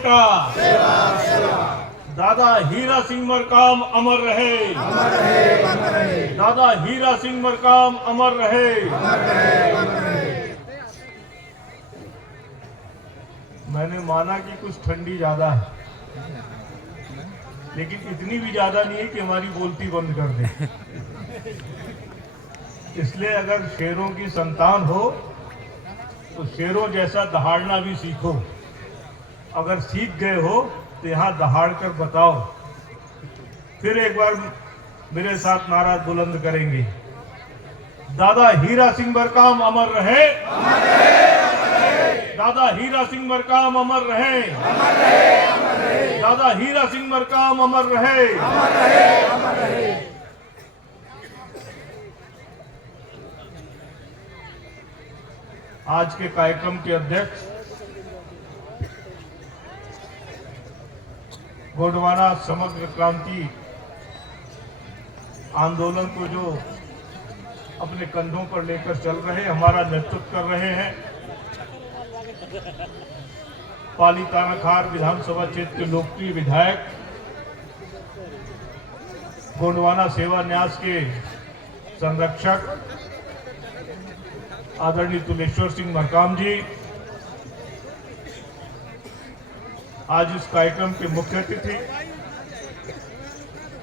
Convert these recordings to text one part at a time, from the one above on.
का दादा हीरा सिंह मरकाम अमर रहे, अमर रहे, अमर रहे, दादा हीरा सिंह मरकाम अमर रहे, अमर रहे, अमर रहे। मैंने माना कि कुछ ठंडी ज्यादा है, लेकिन इतनी भी ज्यादा नहीं है कि हमारी बोलती बंद कर दे। इसलिए अगर शेरों की संतान हो तो शेरों जैसा दहाड़ना भी सीखो। अगर सीख गए हो तो यहाँ दहाड़ कर बताओ। फिर एक बार मेरे साथ नारा बुलंद करेंगे, दादा हीरा सिंह मरकाम अमर रहे, अमर रहे, अमर रहे, दादा हीरा सिंह मरकाम अमर रहे, अमर रहे, अमर रहे, दादा हीरा सिंह मरकाम अमर रहे। अमर रहे, अमर रहे। आज के कार्यक्रम के अध्यक्ष गोंडवाना समग्र क्रांति आंदोलन को जो अपने कंधों पर लेकर चल रहे, हमारा नेतृत्व कर रहे हैं, पाली तानाखार विधानसभा क्षेत्र के लोकप्रिय विधायक, गोंडवाना सेवा न्यास के संरक्षक आदरणीय तुलेश्वर सिंह मरकाम जी, आज इस कार्यक्रम के मुख्य अतिथि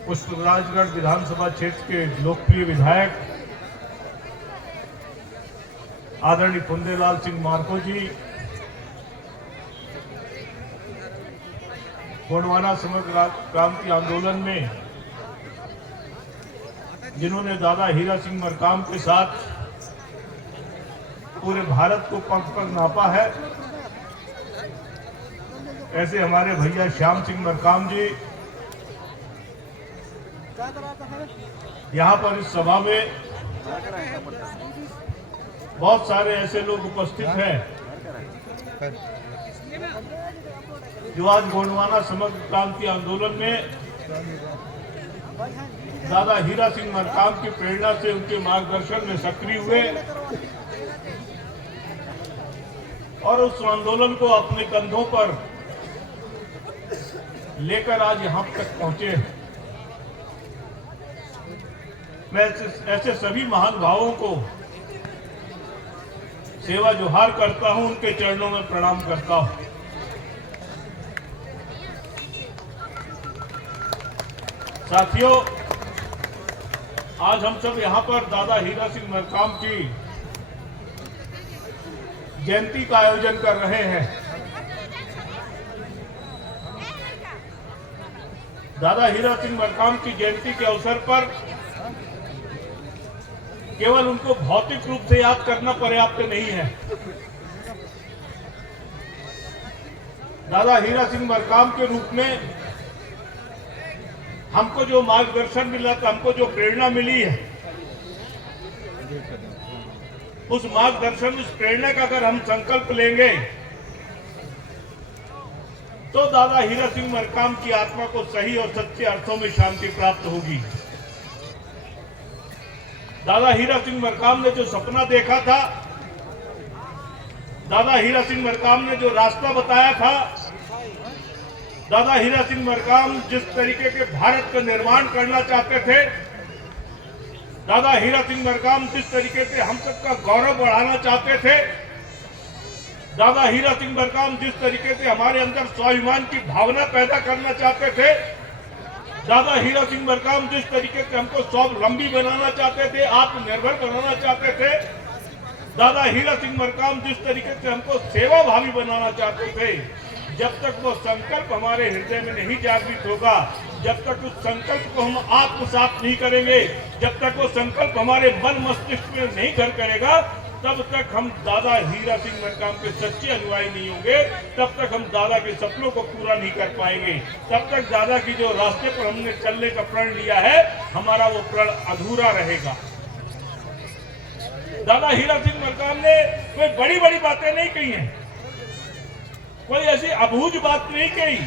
पुष्पराजगढ़ विधानसभा क्षेत्र के लोकप्रिय विधायक आदरणीय पुंदेलाल सिंह मार्को जी, गोंडवाना समग्र क्रांति आंदोलन में जिन्होंने दादा हीरा सिंह मरकाम के साथ पूरे भारत को पग पग नापा है, ऐसे हमारे भैया श्याम सिंह मरकाम जी यहाँ पर इस सभा में बहुत सारे ऐसे लोग उपस्थित हैं जो आज गोंडवाना समग्र क्रांति आंदोलन में दादा हीरा सिंह मरकाम की प्रेरणा से उनके मार्गदर्शन में सक्रिय हुए और उस आंदोलन को अपने कंधों पर लेकर आज यहां तक पहुंचे। मैं ऐसे सभी महान भावों को सेवा जोहार करता हूं, उनके चरणों में प्रणाम करता हूं। साथियों, आज हम सब यहां पर दादा हीरा सिंह मरकाम की जयंती का आयोजन कर रहे हैं। दादा हीरा सिंह मरकाम की जयंती के अवसर पर केवल उनको भौतिक रूप से याद करना पर्याप्त नहीं है। दादा हीरा सिंह मरकाम के रूप में हमको जो मार्गदर्शन मिला था, हमको जो प्रेरणा मिली है, उस मार्गदर्शन, उस प्रेरणा का अगर हम संकल्प लेंगे तो दादा हीरा सिंह मरकाम की आत्मा को सही और सच्चे अर्थों में शांति प्राप्त होगी। दादा हीरा सिंह मरकाम ने जो सपना देखा था, दादा हीरा सिंह मरकाम ने जो रास्ता बताया था, दादा हीरा सिंह मरकाम जिस तरीके के भारत का निर्माण करना चाहते थे, दादा हीरा सिंह मरकाम जिस तरीके से हम सबका गौरव बढ़ाना चाहते थे, दादा हीरा सिंह मरकाम जिस तरीके से हमारे अंदर स्वाभिमान की भावना पैदा करना चाहते थे, दादा हीरा सिंह मरकाम जिस तरीके से हमको स्वावलंबी बनाना चाहते थे, आत्मनिर्भर बनाना चाहते थे, दादा हीरा सिंह मरकाम जिस तरीके से हमको सेवा भावी बनाना चाहते थे, जब तक वो संकल्प हमारे हृदय में नहीं जागृत होगा, जब तक उस संकल्प को हम आत्मसात नहीं करेंगे, जब तक वो संकल्प हमारे मन मस्तिष्क में नहीं घर करेगा, तब तक हम दादा हीरा सिंह मरकाम के सच्चे अनुयायी नहीं होंगे, तब तक हम दादा के सपनों को पूरा नहीं कर पाएंगे, तब तक दादा की जो रास्ते पर हमने चलने का प्रण लिया है, हमारा वो प्रण अधूरा रहेगा। दादा हीरा सिंह मरकाम ने कोई बड़ी बड़ी बातें नहीं कही हैं, कोई ऐसी अबूझ बात नहीं कही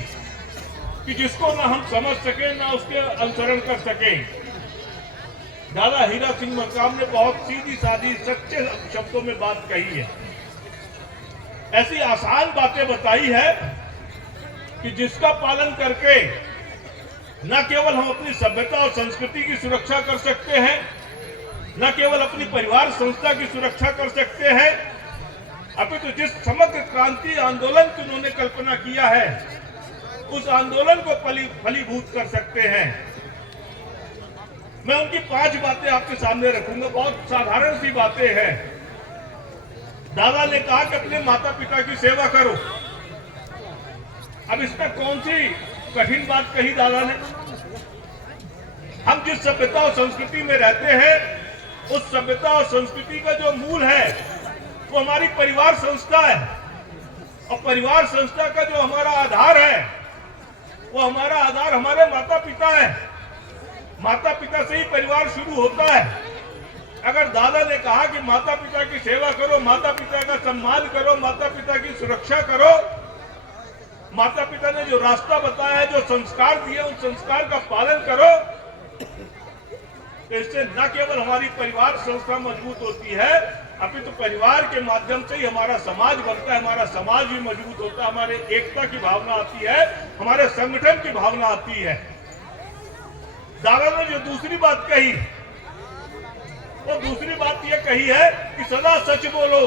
कि जिसको ना हम समझ सके, ना उसके अनुसरण कर सके। दादा हीरा सिंह मरकाम ने बहुत सीधी सादी सच्चे शब्दों में बात कही है, ऐसी आसान बातें बताई है कि जिसका पालन करके न केवल हम अपनी सभ्यता और संस्कृति की सुरक्षा कर सकते हैं, न केवल अपनी परिवार संस्था की सुरक्षा कर सकते हैं, अपितु जिस समग्र क्रांति आंदोलन की उन्होंने कल्पना किया है उस आंदोलन को फलीभूत कर सकते हैं। मैं उनकी 5 बातें आपके सामने रखूंगा। बहुत साधारण सी बातें हैं। दादा ने कहा कि अपने माता पिता की सेवा करो। अब इसमें कौन सी कठिन बात कही दादा ने? हम जिस सभ्यता और संस्कृति में रहते हैं उस सभ्यता और संस्कृति का जो मूल है वो हमारी परिवार संस्था है, और परिवार संस्था का जो हमारा आधार है वो हमारा आधार हमारे माता पिता है। माता पिता से ही परिवार शुरू होता है। अगर दादा ने कहा कि माता पिता की सेवा करो, माता पिता का सम्मान करो, माता पिता की सुरक्षा करो, माता पिता ने जो रास्ता बताया है, जो संस्कार दिए, उन संस्कार का पालन करो, तो इससे न केवल हमारी परिवार संस्था मजबूत होती है, अपितु परिवार के माध्यम से ही हमारा समाज बनता है, हमारा समाज भी मजबूत होता है, हमारे एकता की भावना आती है, हमारे संगठन की भावना आती है। दादा ने जो दूसरी बात कही, वो दूसरी बात ये कही है कि सदा सच बोलो।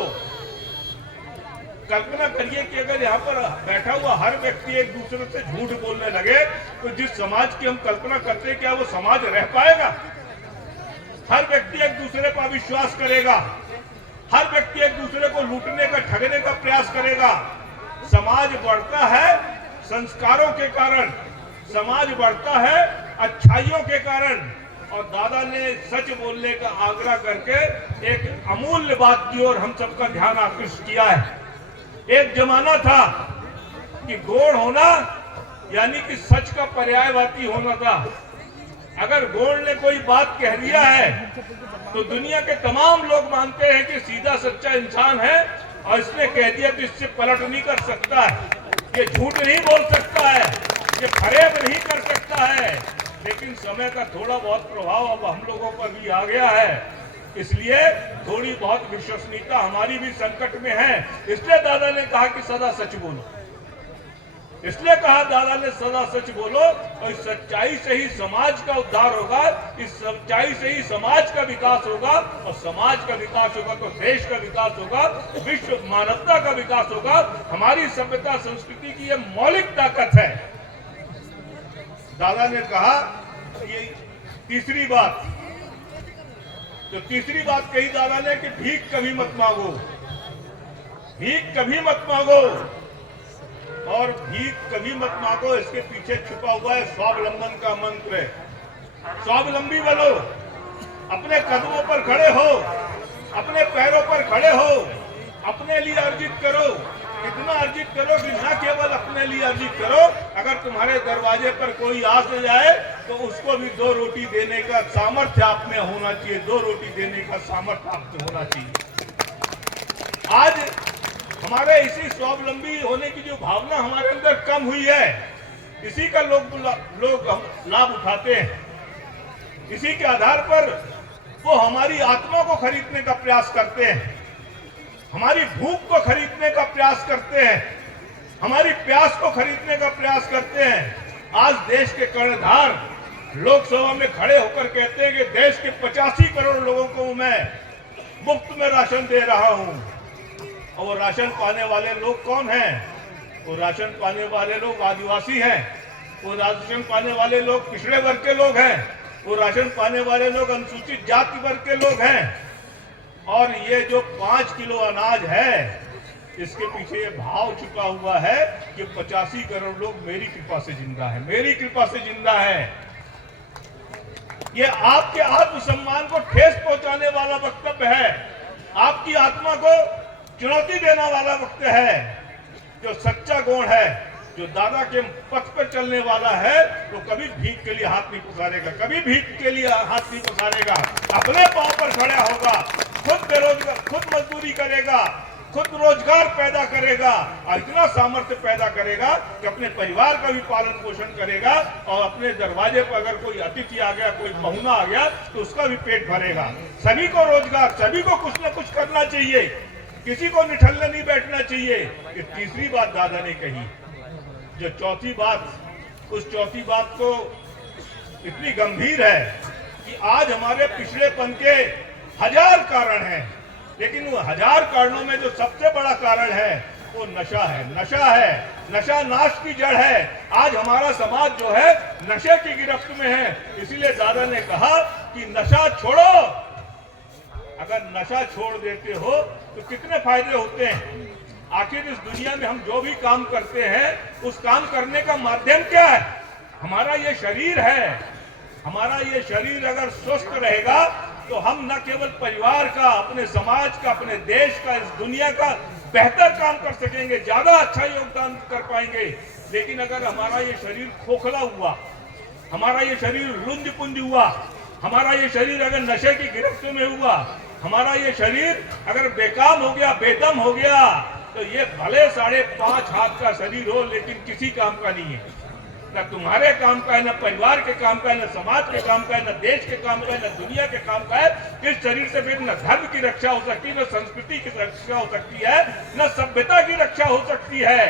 कल्पना करिए कि अगर यहाँ पर बैठा हुआ हर व्यक्ति एक दूसरे से झूठ बोलने लगे तो जिस समाज की हम कल्पना करते हैं क्या वो समाज रह पाएगा? हर व्यक्ति एक दूसरे पर विश्वास करेगा, हर व्यक्ति एक दूसरे को लूटने का, ठगने का प्रयास करेगा। समाज बढ़ता है संस्कारों के कारण, समाज बढ़ता है अच्छाइयों के कारण। और दादा ने सच बोलने का आग्रह करके एक अमूल्य बात की ओर हम सबका ध्यान आकृष्ट किया है। एक जमाना था कि गौड़ होना यानी कि सच का पर्यायवाची होना था। अगर गौड़ ने कोई बात कह दिया है तो दुनिया के तमाम लोग मानते हैं कि सीधा सच्चा इंसान है, और इसने कह दिया तो इससे पलट नहीं कर सकता है, ये झूठ नहीं बोल सकता है, ये फरेब नहीं कर सकता है। लेकिन समय का थोड़ा बहुत प्रभाव अब हम लोगों पर भी आ गया है, इसलिए थोड़ी बहुत विश्वसनीयता हमारी भी संकट में है। इसलिए दादा ने कहा कि सदा सच बोलो। इसलिए कहा दादा ने सदा सच बोलो, और इस सच्चाई से ही समाज का उद्धार होगा, इस सच्चाई से ही समाज का विकास होगा, और समाज का विकास होगा तो देश का विकास होगा, विश्व मानवता का विकास होगा। हमारी सभ्यता संस्कृति की यह मौलिक ताकत है। दादा ने कहा ये तीसरी बात, तो तीसरी बात कही दादा ने कि भीख कभी मत मांगो, भीख कभी मत मांगो। और भीख कभी मत मांगो, इसके पीछे छुपा हुआ है स्वावलंबन का मंत्र। स्वावलंबी बनो, अपने कदमों पर खड़े हो, अपने पैरों पर खड़े हो, अपने लिए अर्जित करो। इतना अर्जित करो कि न केवल अपने लिए अर्जित करो, अगर तुम्हारे दरवाजे पर कोई आ से जाए तो उसको भी 2 रोटी देने का सामर्थ्य आप में होना चाहिए, 2 रोटी देने का सामर्थ्य आप में होना चाहिए। आज हमारे इसी स्वावलंबी होने की जो भावना हमारे अंदर कम हुई है, इसी का लोग लाभ उठाते हैं। इसी के आधार पर वो हमारी आत्मा को खरीदने का प्रयास करते हैं, हमारी भूख को खरीदने का प्रयास करते हैं, हमारी प्यास को खरीदने का प्रयास करते हैं। आज देश के कर्णधार लोकसभा में खड़े होकर कहते हैं कि देश के 85 करोड़ लोगों को मैं मुफ्त में राशन दे रहा हूं। और वो राशन पाने वाले लोग कौन हैं? वो राशन पाने वाले लोग आदिवासी हैं, वो राशन पाने वाले लोग पिछड़े वर्ग के लोग हैं, वो राशन पाने वाले लोग अनुसूचित जाति वर्ग के लोग हैं। और ये जो 5 किलो अनाज है, इसके पीछे ये भाव छुपा हुआ है कि 85 करोड़ लोग मेरी कृपा से जिंदा है, मेरी कृपा से जिंदा है। ये आपके आत्मसम्मान को ठेस पहुंचाने वाला वक्तव्य है, आपकी आत्मा को चुनौती देने वाला वक्तव्य है। जो सच्चा गौड़ है, जो दादा के पथ पर चलने वाला है, तो कभी भीख के लिए हाथ नहीं पसारेगा, कभी भीख के लिए हाथ नहीं पसारेगा। अपने पांव पर खड़ा होगा, खुद बेरोजगार, खुद मजदूरी करेगा, खुद रोजगार पैदा करेगा, और इतना सामर्थ्य पैदा करेगा कि अपने परिवार का भी पालन पोषण करेगा, और अपने दरवाजे पर अगर कोई अतिथि आ गया, कोई पहुना आ गया, तो उसका भी पेट भरेगा। सभी को रोजगार, सभी को कुछ न कुछ करना चाहिए, किसी को निठल्ले नहीं बैठना चाहिए। ये तीसरी बात दादा ने कही। जो चौथी बात, उस चौथी बात को इतनी गंभीर है कि आज हमारे पिछड़ेपन के 1000 कारण हैं, लेकिन वो 1000 कारणों में जो सबसे बड़ा कारण है वो नशा है। नशा है, नशा नाश की जड़ है। आज हमारा समाज जो है नशे की गिरफ्त में है। इसीलिए दादा ने कहा कि नशा छोड़ो। अगर नशा छोड़ देते हो तो कितने फायदे होते हैं। आखिर इस दुनिया में हम जो भी काम करते हैं उस काम करने का माध्यम क्या है? हमारा ये शरीर है। हमारा ये शरीर अगर स्वस्थ रहेगा तो हम न केवल परिवार का, अपने समाज का, अपने देश का, इस दुनिया का बेहतर काम कर सकेंगे, ज्यादा अच्छा योगदान कर पाएंगे। लेकिन अगर हमारा ये शरीर खोखला हुआ, हमारा ये शरीर लुंज पुंज हुआ, हमारा ये शरीर अगर नशे की गिरफ्त में हुआ, हमारा ये शरीर अगर बेकाम हो गया, बेदम हो गया, तो ये भले 5.5 हाथ का शरीर हो लेकिन किसी काम का नहीं है। न तुम्हारे काम का है, न परिवार के काम का है, न समाज के काम का है, न देश के काम का है, न दुनिया के काम का है। इस शरीर से फिर न धर्म की रक्षा हो सकती है, न संस्कृति की रक्षा हो सकती है, न सभ्यता की रक्षा हो सकती है।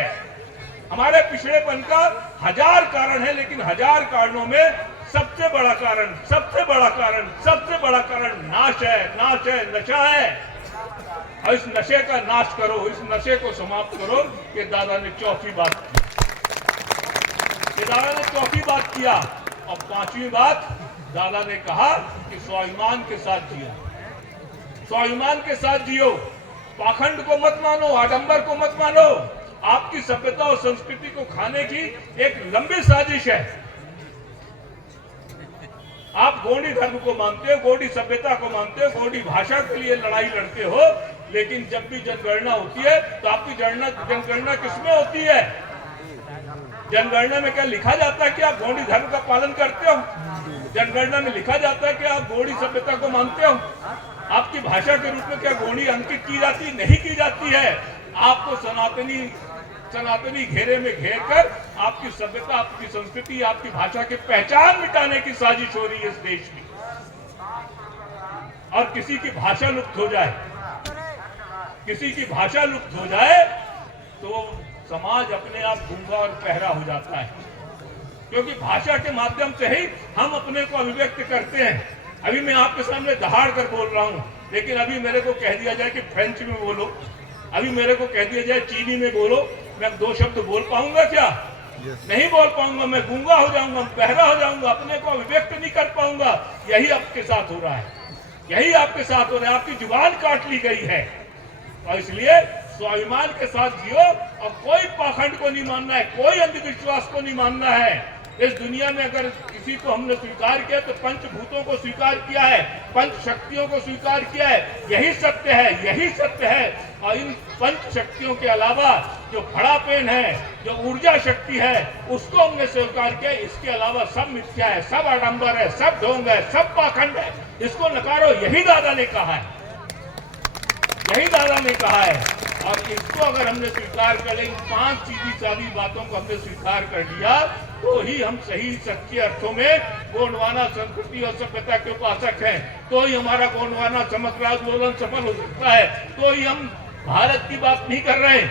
हमारे पिछड़ेपन का 1000 कारण है, लेकिन 1000 कारणों में सबसे बड़ा कारण, सबसे बड़ा कारण, सबसे बड़ा कारण नाश है, नाश है, नशा है। और इस नशे का नाश करो, इस नशे को समाप्त करो। ये दादा ने चौथी बात की। दादा ने चौथी बात किया। और 5वीं बात दादा ने कहा कि स्वाभिमान के साथ जियो, स्वाभिमान के साथ जियो। पाखंड को मत मानो, आडंबर को मत मानो। आपकी सभ्यता और संस्कृति को खाने की एक लंबी साजिश है। आप गोंडी धर्म को मानते हो, गोंडी सभ्यता को मानते हो, गोंडी भाषा के लिए लड़ाई लड़ते हो, लेकिन जब भी जनगणना होती है तो आपकी जनगणना किसमें होती है? जनगणना में क्या लिखा जाता है कि आप गोंडी धर्म का पालन करते हो? जनगणना में लिखा जाता है कि आप गोंडी सभ्यता को मानते हो? आपकी भाषा के रूप में क्या गोंडी अंकित की जाती? नहीं की जाती है। आपको सनातनी घेरे में घेर कर आपकी सभ्यता, आपकी संस्कृति, आपकी भाषा की पहचान मिटाने की साजिश हो रही है इस देश में। और किसी की भाषा लुप्त हो जाए, किसी की भाषा लुप्त हो जाए तो समाज अपने आप गूंगा और बहरा हो जाता है, क्योंकि भाषा के माध्यम से ही हम अपने को अभिव्यक्त करते हैं। अभी मैं आपके सामने दहाड़ कर बोल रहा हूं, लेकिन अभी मेरे को कह दिया जाए कि फ्रेंच में बोलो, अभी मेरे को कह दिया जाए चीनी में बोलो, मैं 2 शब्द बोल पाऊंगा क्या? नहीं बोल पाऊंगा। मैं गूंगा हो जाऊंगा, बहरा हो जाऊंगा, अपने को अभिव्यक्त नहीं कर पाऊंगा। यही आपके साथ हो रहा है, यही आपके साथ हो रहा है। आपकी जुबान काट ली गई है। और इसलिए स्वाभिमान के साथ जियो और कोई पाखंड को नहीं मानना है, कोई अंधविश्वास को नहीं मानना है। इस दुनिया में अगर किसी को हमने स्वीकार किया तो पंचभूतों को स्वीकार किया है, पंच शक्तियों को स्वीकार किया है। यही सत्य है, यही सत्य है। और इन पंच शक्तियों के अलावा जो खड़ापेन है, जो ऊर्जा शक्ति है, उसको हमने स्वीकार किया। इसके अलावा सब मिथ्या है, सब आडंबर है, सब ढोंग है, सब पाखंड है। इसको नकारो, यही दादा ने कहा है, यही दादा ने कहा है। और इसको अगर हमने स्वीकार कर लिया, इन 5 सीधी सादी बातों को हमने स्वीकार कर लिया, तो ही हम सही सच्चे अर्थों में गोंडवाना संस्कृति और सभ्यता के उपासक हैं। तो ही हमारा गोंडवाना समग्र आंदोलन सफल हो सकता है। तो ही हम भारत की बात नहीं कर रहे,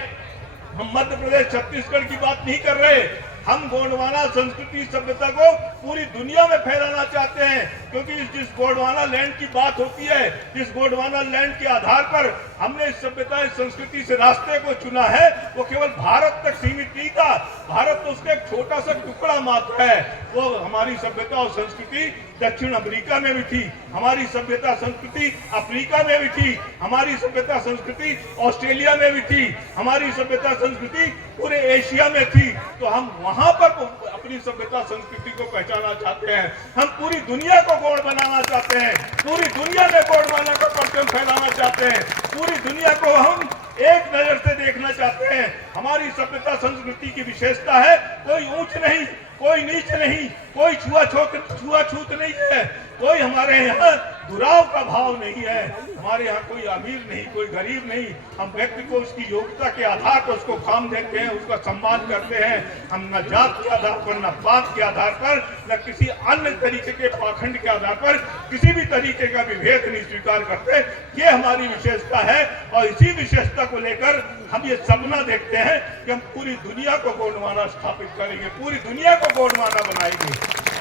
हम मध्य प्रदेश छत्तीसगढ़ की बात नहीं कर रहे। हम गोंडवाना संस्कृति सभ्यता को पूरी दुनिया में फैलाना चाहते हैं, क्योंकि जिस गोंडवाना लैंड की बात होती है, जिस गोंडवाना लैंड के आधार पर हमने इस सभ्यता, इस संस्कृति से रास्ते को चुना है, वो केवल भारत तक सीमित नहीं था। भारत तो उसका एक छोटा सा टुकड़ा मात्र है। वो हमारी सभ्यता और संस्कृति दक्षिण अमेरिका में भी थी, हमारी सभ्यता संस्कृति अफ्रीका में भी थी, हमारी सभ्यता संस्कृति ऑस्ट्रेलिया में भी थी, हमारी सभ्यता संस्कृति पूरे एशिया में थी। तो हम वहां पर अपनी सभ्यता संस्कृति को पहचानना चाहते हैं। हम पूरी दुनिया को गौड़ बनाना चाहते हैं, पूरी दुनिया में गौड़वाना का परचम फैलाना चाहते हैं, पूरी दुनिया को हम एक नजर से देखना चाहते हैं। हमारी सभ्यता संस्कृति की विशेषता है, कोई ऊंच नहीं, कोई नीच नहीं, कोई छुआछूत नहीं है, कोई हमारे यहाँ दुराव का भाव नहीं है। हमारे यहाँ कोई अमीर नहीं, कोई गरीब नहीं। हम व्यक्ति को उसकी योग्यता के आधार पर उसको काम देते हैं, उसका सम्मान करते हैं। हम न जात के आधार पर, न पात के आधार पर, न किसी अन्य तरीके के पाखंड के आधार पर किसी भी तरीके का विभेद नहीं स्वीकार करते। ये हमारी विशेषता है और इसी विशेषता को लेकर हम ये सपना देखते हैं कि हम पूरी दुनिया को गोंडवाना स्थापित करेंगे, पूरी दुनिया को गोंडवाना बनाएंगे।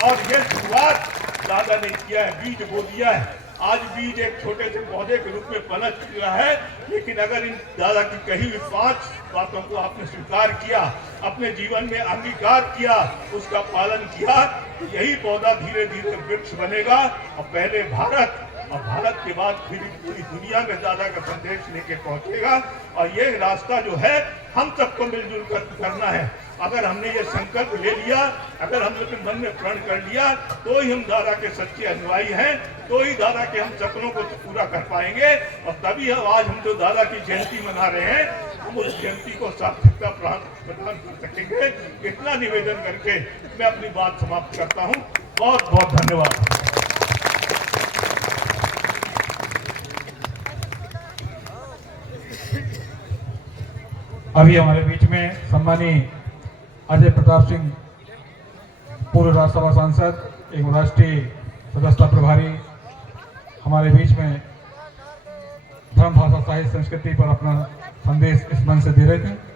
और ये शुरुआत दादा ने किया है, बीज बो दिया है। आज बीज एक छोटे से पौधे के रूप में पनप चुका है, लेकिन अगर इन दादा की कही हुई 5 बातों को आपने स्वीकार किया, अपने जीवन में अंगीकार किया, उसका पालन किया, तो यही पौधा धीरे धीरे वृक्ष बनेगा और पहले भारत और भारत के बाद फिर पूरी दुनिया में दादा का संदेश लेके पहुंचेगा। और ये रास्ता जो है हम सबको मिलजुल कर करना है। अगर हमने ये संकल्प ले लिया, अगर हमने अपने मन में प्रण कर लिया, तो ही हम दादा के सच्चे अनुयायी हैं, तो ही दादा के हम सपनों को पूरा कर पाएंगे। और तभी हम आज हम जो दादा की जयंती मना रहे हैं, हम उस जयंती को सार्थकता प्रदान कर सकेंगे। इतना निवेदन करके मैं अपनी बात समाप्त करता हूँ। बहुत बहुत धन्यवाद। अभी हमारे बीच में सम्मानीय अजय प्रताप सिंह, पूर्व राज्यसभा सांसद एवं राष्ट्रीय सदस्यता प्रभारी, हमारे बीच में धर्म भाषा साहित्य संस्कृति पर अपना संदेश इस मंच से दे रहे थे।